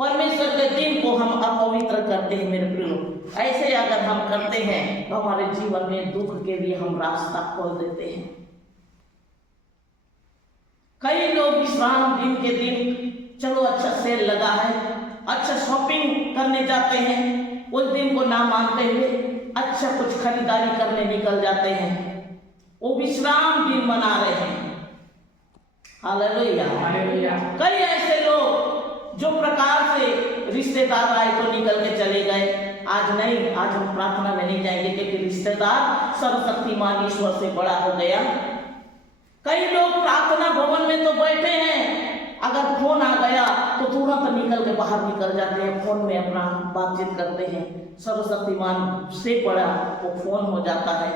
परमेश्वर के दिन को हम अपवित्र करते हैं मेरे प्रियो। ऐसे अगर हम करते हैं तो हमारे जीवन में दुख के लिए हम रास्ता खोल देते हैं। कई लोग विश्राम दिन के दिन चलो अच्छा सेल लगा है, अच्छा शॉपिंग करने जाते हैं, उस दिन को ना मानते हुए अच्छा कुछ खरीदारी करने निकल जाते हैं, वो विश्राम दिन मना रहे हैं। हालेलुया। कई ऐसे लोग जो प्रकार से रिश्तेदार आए तो निकल के चले गए, आज नहीं, आज हम प्रार्थना में नहीं जाएंगे क्योंकि रिश्तेदार सर्वशक्तिमान ईश्वर से बड़ा हो गया। कई लोग प्रार्थना भवन में तो बैठे हैं, अगर फोन आ गया तो तुरंत निकल के बाहर निकल जाते हैं, फोन में अपना बातचीत करते हैं। सर्वशक्तिमान से बड़ा वो फोन हो जाता है।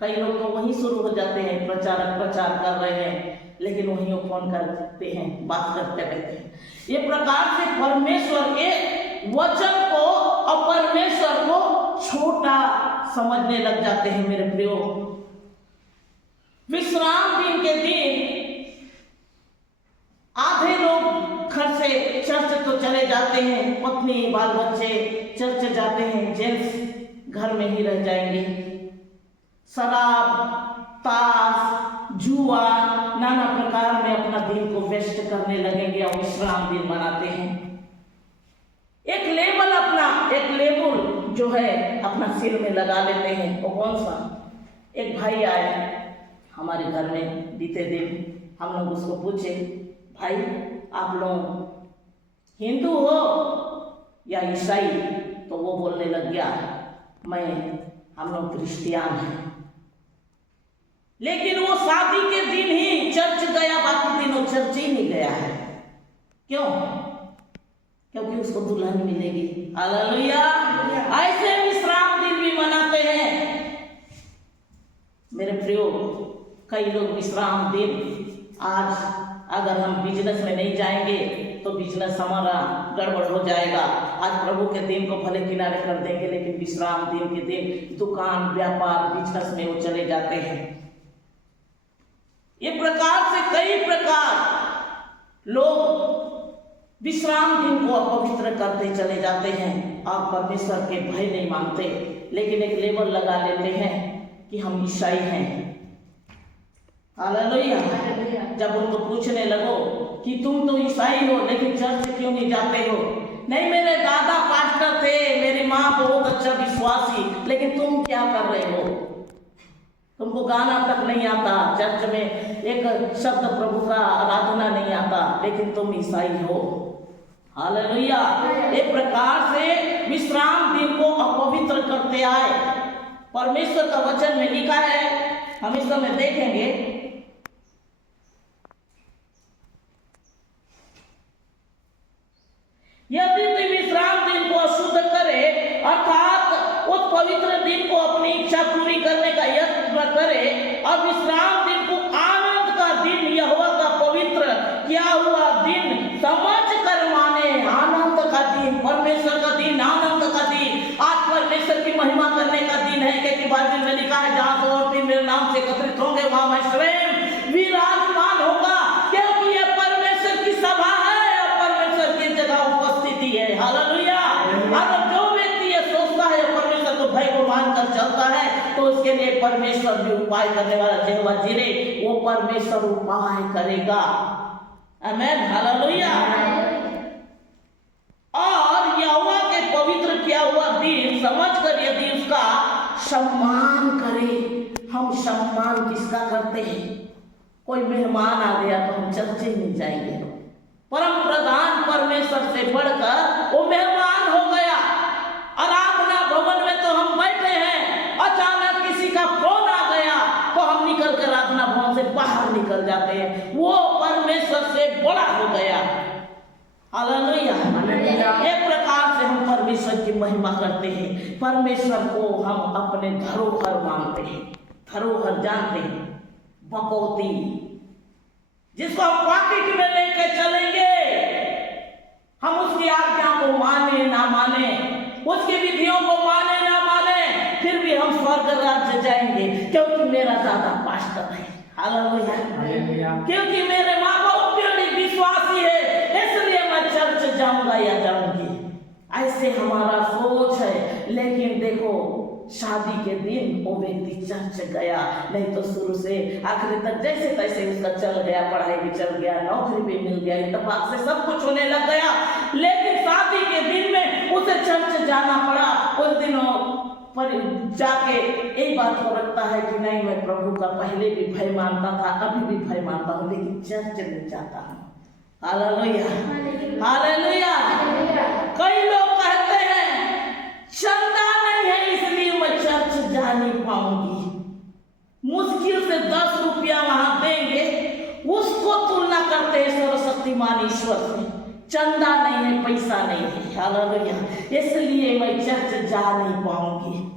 कई लोग तो वहीं शुरू हो जाते हैं, प्रचार कर रहे हैं, लेकिन वहीं वो फोन करते हैं, बात करते रहते हैं। ये प्रकार से परमेश्वर के वचन को और परमेश्वर को छोटा समझने लग जाते हैं मेरे प्रियो। विश्राम दिन के दिन आधे लोग घर से चर्च तो चले जाते हैं, पत्नी बाल बच्चे चर्च जाते हैं, जेंट्स घर में ही रह जाएंगे। शराब, ताश, जुआ, नाना प्रकार में अपना दिन को वेस्ट करने लगेंगे और विश्राम दिन मनाते हैं। एक लेबल जो है अपना सिर में लगा लेते हैं। वो कौन सा? एक भाई आए हमारे घर में बीते दिन, हम लोग उसको पूछे, भाई आप लोग हिंदू हो या ईसाई? तो वो बोलने लग गया, हम लोग क्रिश्चियन हैं। लेकिन वो शादी के दिन ही चर्च गया, बाकी दिन वो चर्च ही नहीं गया है। क्यों? क्योंकि उसको दुल्हन मिलेगी। हालेलुया। ऐसे विश्राम दिन भी मनाते हैं मेरे प्रियो। कई लोग विश्राम दिन, आज अगर हम बिजनेस में नहीं जाएंगे तो बिजनेस हमारा गड़बड़ हो जाएगा। आज प्रभु के दिन को भले किनारे कर देंगे, लेकिन विश्राम दिन के दिन दुकान, व्यापार, बिजनेस में वो चले जाते हैं। ये प्रकार से कई प्रकार लोग विश्राम दिन को अपवित्र करते चले जाते हैं और परमेश्वर के भय नहीं मानते, लेकिन एक लेबल लगा लेते हैं कि हम ईसाई हैं। हालेलुया। जब उनको पूछने लगो कि तुम तो ईसाई हो लेकिन चर्च क्यों नहीं जाते हो? नहीं, मेरे दादा पास्टर थे, मेरी माँ बहुत अच्छा विश्वासी, लेकिन तुम क्या कर रहे हो? तुमको गाना तक नहीं आता, चर्च में एक शब्द प्रभु का आराधना नहीं आता, लेकिन तुम ईसाई हो। हालेलुया। एक प्रकार से विश्राम दिन को अपवित्र करते आए। परमेश्वर का वचन में लिखा है, हम इस समय देखेंगे, यदि तुम विश्राम दिन को अशुद्ध करे, अर्थात उस पवित्र दिन को अपनी इच्छा पूरी करने का यत्न करे और विश्राम दिन को आनंद का दिन, यहोवा का पवित्र किया हुआ दिन समझ कर माने। आनंद का दिन, परमेश्वर का दिन, आनंद का दिन। आज परमेश्वर की महिमा करने का दिन है, क्योंकि बाइबल में लिखा है, जहां दो और तीन मेरे नाम से एकत्रित होंगे वहां मैं स्वयं विराजमान होगा। क्योंकि यह परमेश्वर की सभा है और परमेश्वर की जगह उपस्थिति है। हालेलुया। अगर जो व्यक्ति ये सोचता है परमेश्वर को भय को मानकर चलता है, तो उसके लिए परमेश्वर भी उपाय करने वाला यहोवा जिरे, वो परमेश्वर उपाय करेगा। आमीन। हालेलुया। और यहोवा के पवित्र किया हुआ दिन समझकर यदि उसका सम्मान करें। हम सम्मान किसका करते हैं? कोई मेहमान आ गया तो हम चर्च ही नहीं जाएंगे। परम प्रधान परमेश्वर से बढ़कर वो मेहमान हो गया। आराधना भवन में तो हम बैठे हैं, अचानक किसी का फोन आ गया तो हम निकल कर आराधना भवन से बाहर निकल जाते हैं। वो परमेश्वर से बड़ा हो गया। हालेलुया। एक प्रकार से हम परमेश्वर की महिमा करते हैं। परमेश्वर को हम अपने धरोहर मानते हैं। धरोहर जानते हैं, बकौती, जिसको हम पॉकेट में लेके चलेंगे। हम उसकी आज्ञा को माने ना माने, उसकी विधियों को माने ना माने, फिर भी हम स्वर्ग राज्य जाएंगे, क्योंकि मेरा दादा पास्टर है। हालेलुया। क्योंकि मेरे माँ बाप विश्वासी है, इसलिए मैं मैं चर्च जाऊंगा या जाऊंगी, ऐसे हमारा सोच है। लेकिन देखो शादी के दिन वो व्यक्ति चर्च गया, नहीं तो शुरू से आखिर तक जैसे तैसे उसका चल गया, पढ़ाई भी चल गया, नौकरी भी मिल गया, इत्तेफाक से सब कुछ होने लग गया। लेकिन शादी के दिन में उसे चर्च जाना पड़ा। उस दिनों पर जाके एक बात को रखता है कि नहीं, मैं प्रभु का पहले भी भय मानता था, अभी भी भय मानता हूँ, लेकिन चर्च नहीं जाता हूँ। Hallelujah, hallelujah. कई लोग कहते हैं चंदा नहीं है इसलिए मैं चर्च जा नहीं पाऊंगी। मुश्किल से 10 रुपया वहां देंगे, उसको तुलना करते हैं सर्वशक्तिमान ईश्वर से। चंदा नहीं है, पैसा नहीं है, हालेलुया, इसलिए मैं चर्च जा नहीं पाऊंगी।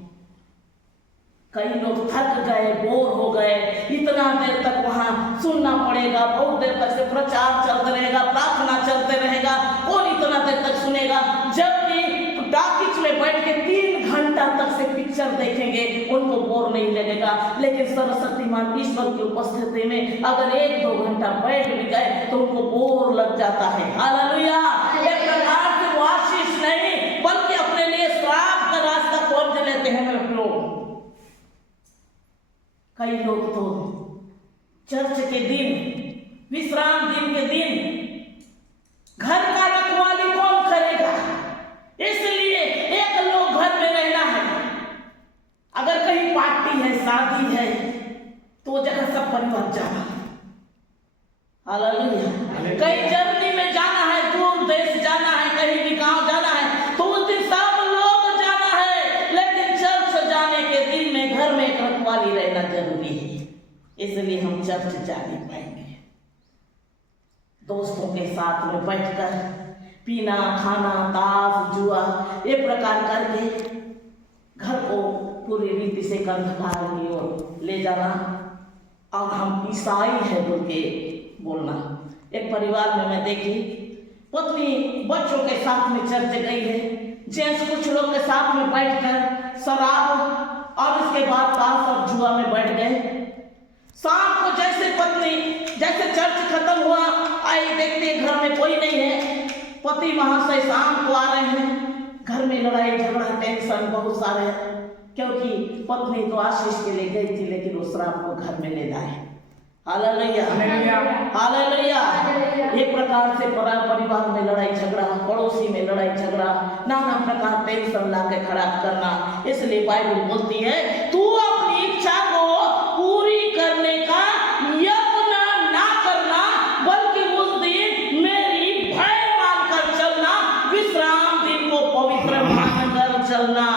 कई लोग थक गए, बोर हो गए, इतना देर तक वहां सुनना पड़ेगा, बहुत देर तक से प्रचार चलते रहेगा, प्रार्थना चलते रहेगा, कौन इतना देर तक सुनेगा। जबकि टाकीज में बैठ के 3 घंटा तक से पिक्चर देखेंगे, उनको बोर नहीं लगेगा। लेकिन सर्वशक्तिमान ईश्वर की उपस्थिति में अगर 1-2 घंटा बैठ भी गए तो उनको बोर लग जाता है। हालेलुया। एक प्रकार से वो आशीष नहीं बल्कि अपने लिए श्राप का रास्ता खोज लेते हैं मेरे लोग। कई लोग तो चर्च के दिन, विश्राम दिन के दिन घर का रखवाली कौन करेगा, इसलिए एक लोग घर में रहना है। अगर कहीं पार्टी है, शादी है, तो जगह सब परिवार जाना। हालेलुया। कहीं जर्नी में जाना है, दूर देश जाना है, कहीं भी गांव जाना है, तो उस दिन सब लोग जाना है। लेकिन चर्च जाने के दिन में घर में एक रखवाली रहना जरूरी है, इसलिए हम चर्च जा नहीं पाएंगे। दोस्तों के साथ में बैठकर पीना, खाना, ताश, जुआ, ये प्रकार करके घर को पूरी रीति से अंधकार की ओर ले जाना और हम ईसाई है बोल के बोलना। एक परिवार में मैं देखी, पत्नी बच्चों के साथ में चर्च गई है, जेंट्स कुछ लोग के साथ में बैठकर शराब और उसके बाद ताश और जुआ में बैठ गए। शाम को जैसे चर्च खत्म हुआ, आई देखते घर में कोई नहीं है। पति वहां से शाम को आ रहे हैं, घर में लड़ाई झगड़ा, टेंशन बहुत सारे, क्योंकि पत्नी तो आशीष के लिए गई थी लेकिन उस रात को घर में ले लाए। Hallelujah, hallelujah. एक प्रकार से परिवार में लड़ाई झगड़ा, पड़ोसी में लड़ाई झगड़ा, नाना प्रकार टेंशन ला के खड़ा करना। इसलिए बाइबल बोलती है तू अपनी इच्छा को पूरी करने का यत्न ना करना, बल्कि उस दिन मेरी भय मानकर चलना, विश्राम दिन को पवित्र मानकर चलना।